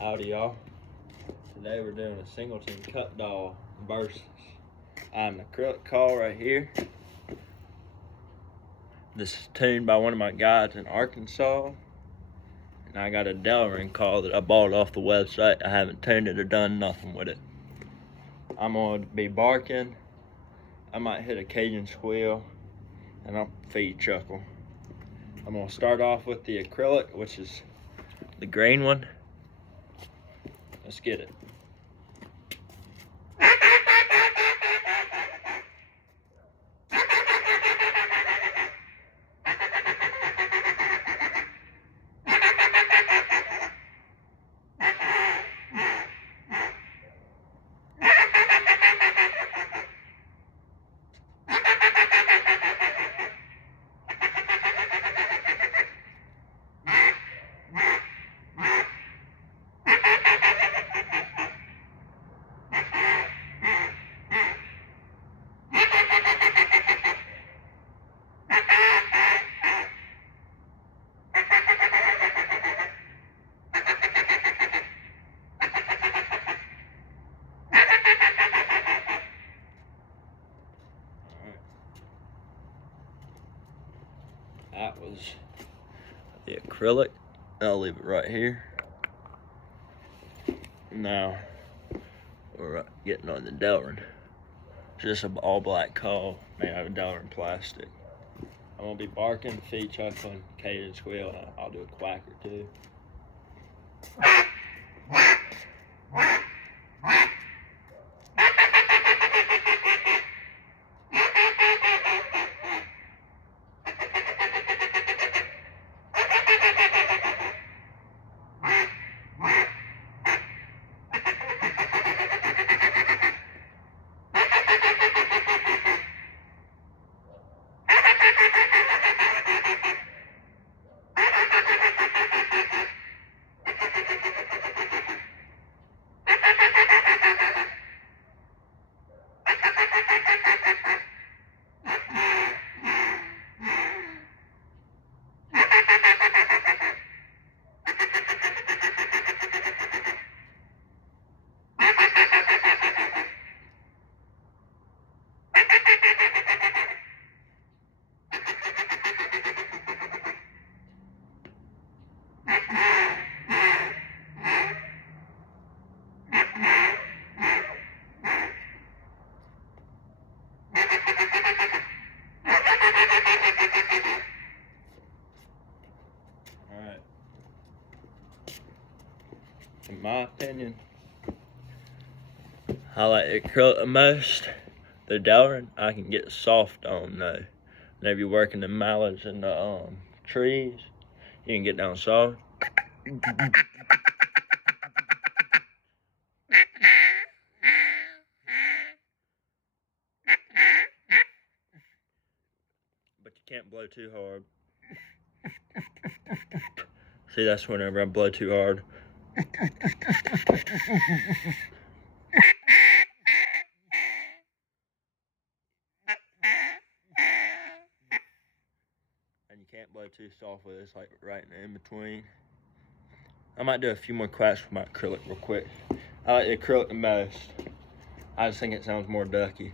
Howdy y'all. Today we're doing a Singleton cutdown versus. I have an acrylic call right here. This is tuned by one of my guys in Arkansas. And I got a Delrin call that I bought off the website. I haven't tuned it or done nothing with it. I'm going to be barking. I might hit a Cajun squeal and I'll feed chuckle. I'm going to start off with the acrylic, which is the green one. Let's get it. That was the acrylic. I'll leave it right here. Now we're getting on the Delrin. Just an all black call made out of Delrin plastic. I'm gonna be barking, feed chuckling, Cajun squeal, and I'll do a quack or two. In my opinion, I like the acrylic the most. The Delrin I can get soft on though. Whenever you're working the mallards and the trees, you can get down soft. But you can't blow too hard. See, that's whenever I blow too hard. And you can't blow too soft with it. It's like right in between. I might do a few more quacks with my acrylic real quick. I like the acrylic the most. I just think it sounds more ducky.